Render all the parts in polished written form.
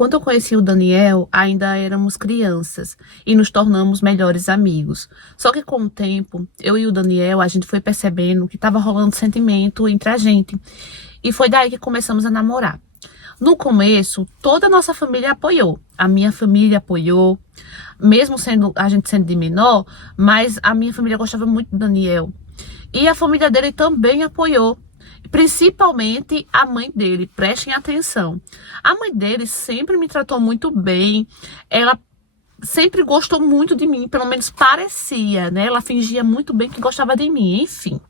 Quando eu conheci o Daniel, ainda éramos crianças e nos tornamos melhores amigos. Só que com o tempo, eu e o Daniel, a gente foi percebendo que estava rolando sentimento entre a gente. E foi daí que começamos a namorar. No começo, toda a nossa família apoiou. A minha família apoiou, mesmo a gente sendo de menor, mas a minha família gostava muito do Daniel. E a família dele também apoiou. Principalmente a mãe dele, prestem atenção. A mãe dele sempre me tratou muito bem, ela sempre gostou muito de mim, pelo menos parecia, né? Ela fingia muito bem que gostava de mim, enfim.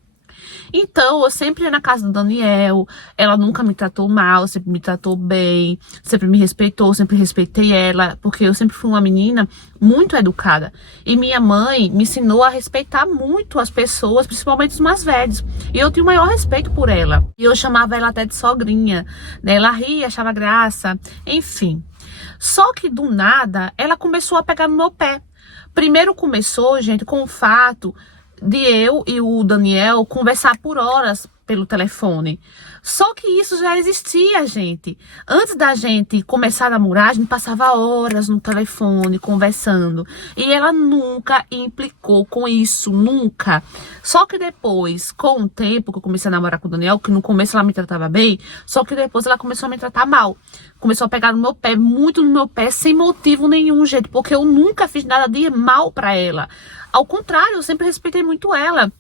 Então, eu sempre ia na casa do Daniel, ela nunca me tratou mal, sempre me tratou bem, sempre me respeitou, sempre respeitei ela, porque eu sempre fui uma menina muito educada. E minha mãe me ensinou a respeitar muito as pessoas, principalmente os mais velhos. E eu tinha o maior respeito por ela. E eu chamava ela até de sogrinha, né? Ela ria, achava graça, enfim. Só que do nada, ela começou a pegar no meu pé. Primeiro começou, gente, com o fato de eu e o Daniel conversar por horas pelo telefone. Só que isso já existia, gente. Antes da gente começar a namorar, a gente passava horas no telefone conversando. E ela nunca implicou com isso, nunca. Só que depois, com o tempo que eu comecei a namorar com o Daniel, que no começo ela me tratava bem, só que depois ela começou a me tratar mal. Começou a pegar no meu pé, muito no meu pé, sem motivo nenhum, gente. Porque eu nunca fiz nada de mal pra ela. Ao contrário, eu sempre respeitei muito ela.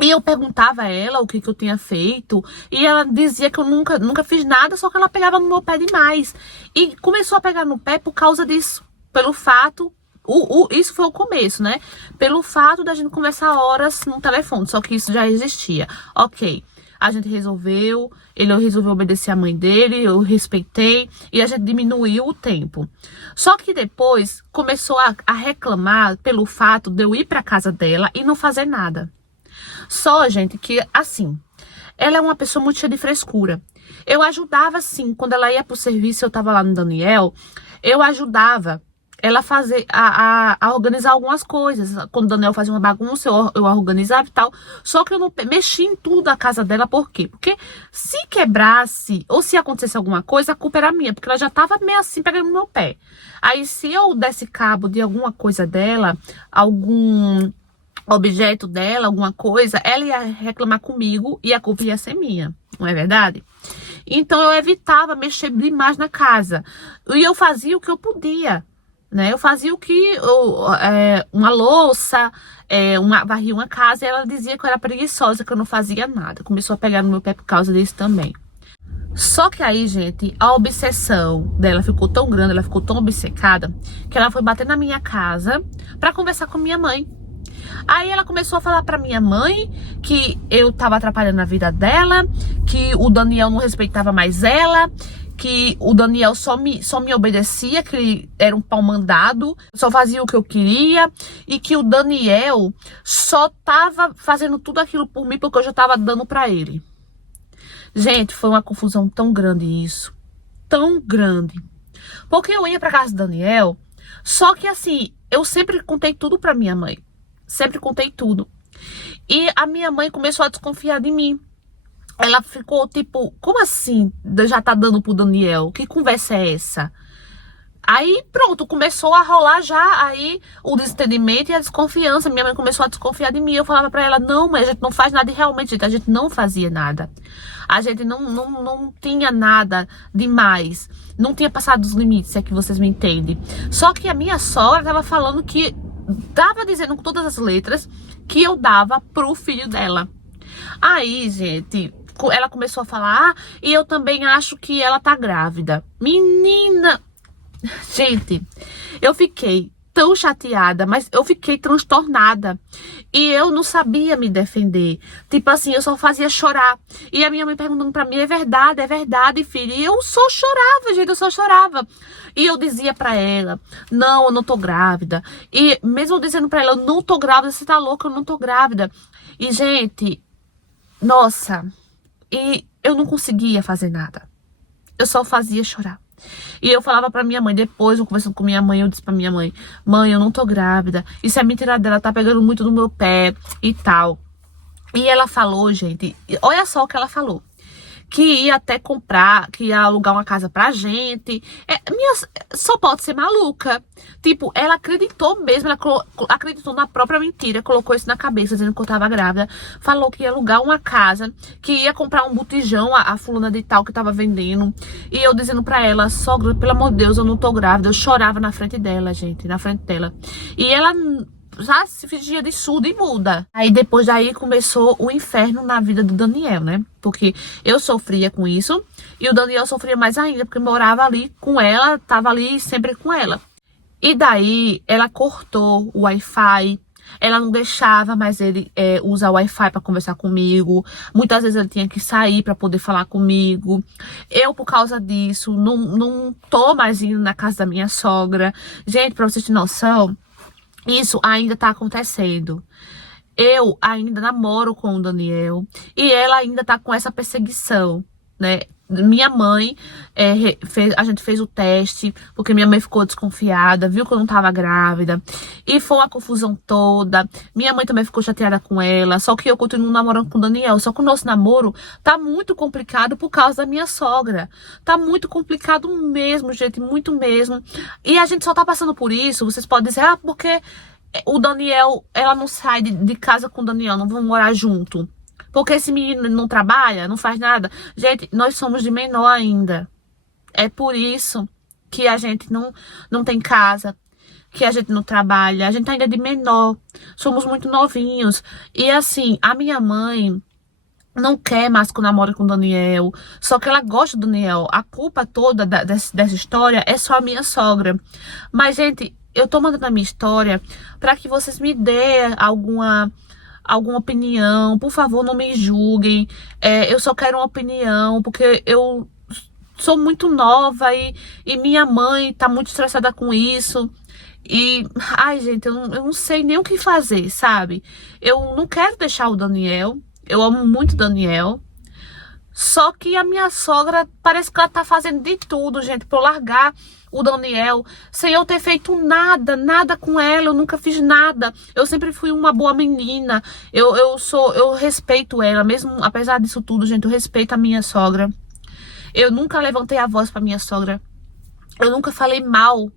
E eu perguntava a ela o que eu tinha feito. E ela dizia que eu nunca fiz nada, só que ela pegava no meu pé demais. E começou a pegar no pé por causa disso. Pelo fato... isso foi o começo, né? Pelo fato da gente conversar horas no telefone. Só que isso já existia. Ok. A gente resolveu, ele resolveu obedecer a mãe dele, eu respeitei e a gente diminuiu o tempo. Só que depois começou a reclamar pelo fato de eu ir para casa dela e não fazer nada. Só, gente, que assim, ela é uma pessoa muito cheia de frescura. Eu ajudava, sim, quando ela ia pro serviço, eu tava lá no Daniel, eu ajudava ela a organizar algumas coisas. Quando o Daniel fazia uma bagunça, eu organizava e tal. Só que eu não mexi em tudo a casa dela. Por quê? Porque se quebrasse ou se acontecesse alguma coisa, a culpa era minha. Porque ela já tava meio assim, pegando no meu pé. Aí se eu desse cabo de alguma coisa dela, algum objeto dela, alguma coisa, ela ia reclamar comigo e a culpa ia ser minha. Não é verdade? Então eu evitava mexer demais na casa. E eu fazia o que eu podia. Né? Eu fazia o que uma louça, varria uma casa, e ela dizia que eu era preguiçosa, que eu não fazia nada. Começou a pegar no meu pé por causa disso também. Só que aí, gente, a obsessão dela ficou tão grande, ela ficou tão obcecada, que ela foi bater na minha casa pra conversar com minha mãe. Aí ela começou a falar pra minha mãe que eu tava atrapalhando a vida dela, que o Daniel não respeitava mais ela, que o Daniel só me obedecia, que ele era um pau mandado, só fazia o que eu queria, e que o Daniel só tava fazendo tudo aquilo por mim porque eu já tava dando pra ele. Gente, foi uma confusão tão grande isso, tão grande. Porque eu ia pra casa do Daniel, só que assim, eu sempre contei tudo pra minha mãe, sempre contei tudo. E a minha mãe começou a desconfiar de mim. Ela ficou tipo, como assim já tá dando pro Daniel? Que conversa é essa? Aí pronto, começou a rolar já aí o desentendimento e a desconfiança. Minha mãe começou a desconfiar de mim. Eu falava pra ela, não, mãe, a gente não faz nada. E realmente, gente, a gente não fazia nada. A gente não tinha nada demais. Não tinha passado dos limites, se é que vocês me entendem. Só que a minha sogra tava falando que, tava dizendo com todas as letras, que eu dava pro filho dela. Aí, gente, ela começou a falar, e eu também acho que ela tá grávida. Menina! Gente, eu fiquei tão chateada, mas eu fiquei transtornada. E eu não sabia me defender. Tipo assim, eu só fazia chorar. E a minha mãe perguntando pra mim, é verdade, filha. E eu só chorava, gente, eu só chorava. E eu dizia pra ela, não, eu não tô grávida. E mesmo eu dizendo pra ela, eu não tô grávida, você tá louca, eu não tô grávida. E, gente, nossa, e eu não conseguia fazer nada. Eu só fazia chorar. E eu falava pra minha mãe, depois eu conversando com minha mãe, eu disse pra minha mãe, mãe, eu não tô grávida, isso é mentira dela, tá pegando muito no meu pé e tal. E ela falou, gente, olha só o que ela falou, que ia até comprar, que ia alugar uma casa pra gente. Só pode ser maluca. Tipo, ela acreditou mesmo, ela acreditou na própria mentira, colocou isso na cabeça, dizendo que eu tava grávida, falou que ia alugar uma casa, que ia comprar um botijão, a fulana de tal que tava vendendo, e eu dizendo pra ela, sogra, pelo amor de Deus, eu não tô grávida. Eu chorava na frente dela, gente, na frente dela. E ela já se fingia de surda e muda. Aí depois daí começou o inferno na vida do Daniel, né? Porque eu sofria com isso e o Daniel sofria mais ainda, porque morava ali com ela, tava ali sempre com ela. E daí ela cortou o Wi-Fi, ela não deixava mais ele usar o Wi-Fi para conversar comigo. Muitas vezes ele tinha que sair para poder falar comigo. Eu, por causa disso, não tô mais indo na casa da minha sogra. Gente, pra vocês terem noção, isso ainda tá acontecendo. Eu ainda namoro com o Daniel e ela ainda tá com essa perseguição, né? Minha mãe, a gente fez o teste, porque minha mãe ficou desconfiada, viu que eu não tava grávida, e foi uma confusão toda. Minha mãe também ficou chateada com ela, só que eu continuo namorando com o Daniel. Só que o nosso namoro tá muito complicado por causa da minha sogra. Tá muito complicado mesmo, gente, muito mesmo. E a gente só tá passando por isso, vocês podem dizer, porque o Daniel, ela não sai de casa com o Daniel, não vão morar junto. Porque esse menino não trabalha, não faz nada. Gente, nós somos de menor ainda. É por isso que a gente não tem casa, que a gente não trabalha. A gente ainda é de menor. Somos muito novinhos. E assim, a minha mãe não quer mais que eu namore com o Daniel. Só que ela gosta do Daniel. A culpa toda dessa história é só a minha sogra. Mas, gente, eu tô mandando a minha história para que vocês me dêem alguma opinião. Por favor, não me julguem. Eu só quero uma opinião, porque eu sou muito nova e minha mãe tá muito estressada com isso. E, ai, gente, eu não sei nem o que fazer, sabe? Eu não quero deixar o Daniel. Eu amo muito o Daniel. Só que a minha sogra, parece que ela tá fazendo de tudo, gente, pra eu largar o Daniel, sem eu ter feito nada com ela. Eu nunca fiz nada. Eu sempre fui uma boa menina. Eu respeito ela, mesmo apesar disso tudo, gente, eu respeito a minha sogra. Eu nunca levantei a voz pra minha sogra. Eu nunca falei mal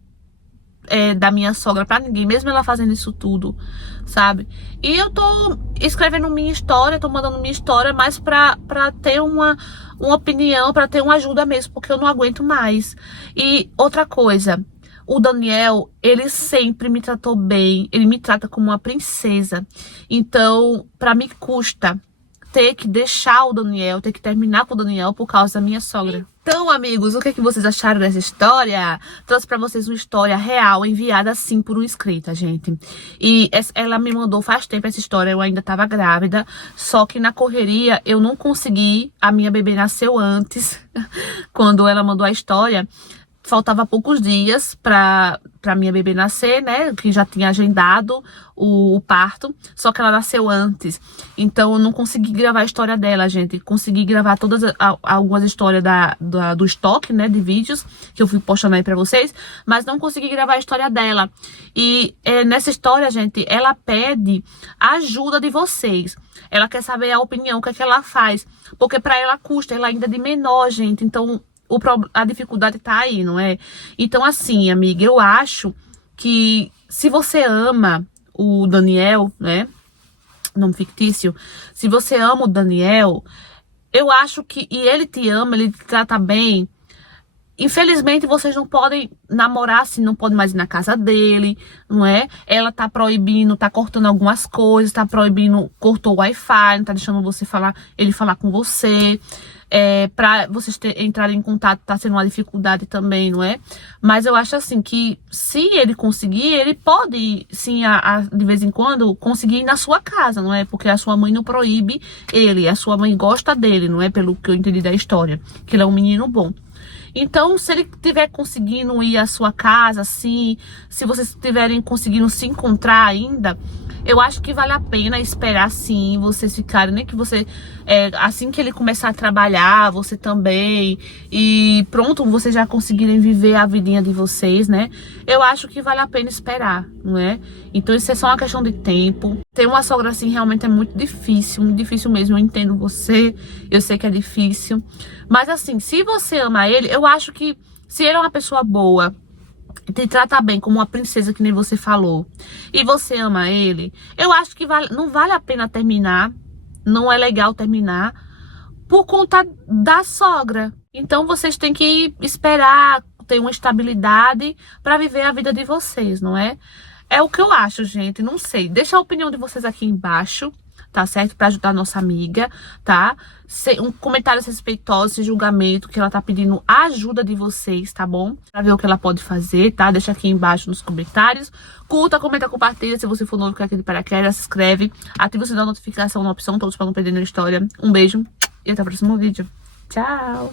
da minha sogra pra ninguém, mesmo ela fazendo isso tudo, sabe? E eu tô escrevendo minha história, tô mandando minha história, mas pra ter uma opinião, pra ter uma ajuda mesmo, porque eu não aguento mais. E outra coisa, o Daniel, ele sempre me tratou bem, ele me trata como uma princesa. Então, pra mim custa ter que deixar o Daniel, ter que terminar com o Daniel por causa da minha sogra. Então, amigos, o que é que vocês acharam dessa história? Trouxe pra vocês uma história real, enviada assim por um inscrita, gente. E ela me mandou faz tempo essa história, eu ainda tava grávida, só que na correria eu não consegui, a minha bebê nasceu antes, quando ela mandou a história. Faltava poucos dias pra minha bebê nascer, né? Que já tinha agendado o parto. Só que ela nasceu antes. Então, eu não consegui gravar a história dela, gente. Consegui gravar algumas histórias do estoque, né? De vídeos que eu fui postando aí pra vocês. Mas não consegui gravar a história dela. E nessa história, gente, ela pede a ajuda de vocês. Ela quer saber a opinião, o que é que ela faz. Porque pra ela custa, ela ainda é de menor, gente. Então, a dificuldade tá aí, não é? Então, assim, amiga, eu acho que se você ama o Daniel, né? Nome fictício. Se você ama o Daniel, eu acho que... E ele te ama, ele te trata bem. Infelizmente, vocês não podem namorar assim, não podem mais ir na casa dele, não é? Ela tá proibindo, tá cortando algumas coisas, tá proibindo, cortou o Wi-Fi, não tá deixando ele falar com você. Pra vocês entrarem em contato tá sendo uma dificuldade também, não é? Mas eu acho assim que se ele conseguir, ele pode sim, de vez em quando, conseguir ir na sua casa, não é? Porque a sua mãe não proíbe ele, a sua mãe gosta dele, não é? Pelo que eu entendi da história, que ele é um menino bom. Então, se ele estiver conseguindo ir à sua casa, assim, se vocês estiverem conseguindo se encontrar ainda, eu acho que vale a pena esperar, sim, vocês ficarem, nem que você, assim que ele começar a trabalhar, você também, e pronto, vocês já conseguirem viver a vidinha de vocês, né? Eu acho que vale a pena esperar, não é? Então isso é só uma questão de tempo. Ter uma sogra assim realmente é muito difícil mesmo. Eu entendo você, eu sei que é difícil. Mas assim, se você ama ele, eu acho que se ele é uma pessoa boa, te trata bem como uma princesa, que nem você falou, e você ama ele, eu acho que não vale a pena terminar, não é legal terminar por conta da sogra. Então vocês têm que esperar ter uma estabilidade para viver a vida de vocês, não é? É o que eu acho, gente, não sei. Deixa a opinião de vocês aqui embaixo, tá certo? Pra ajudar a nossa amiga, tá? Um comentário respeitoso, esse julgamento, que ela tá pedindo a ajuda de vocês, tá bom? Pra ver o que ela pode fazer, tá? Deixa aqui embaixo nos comentários. Curta, comenta, compartilha. Se você for novo aqui de paraquedas, se inscreve. Ativa o sininho da notificação na opção todos pra não perder nenhuma história. Um beijo e até o próximo vídeo. Tchau!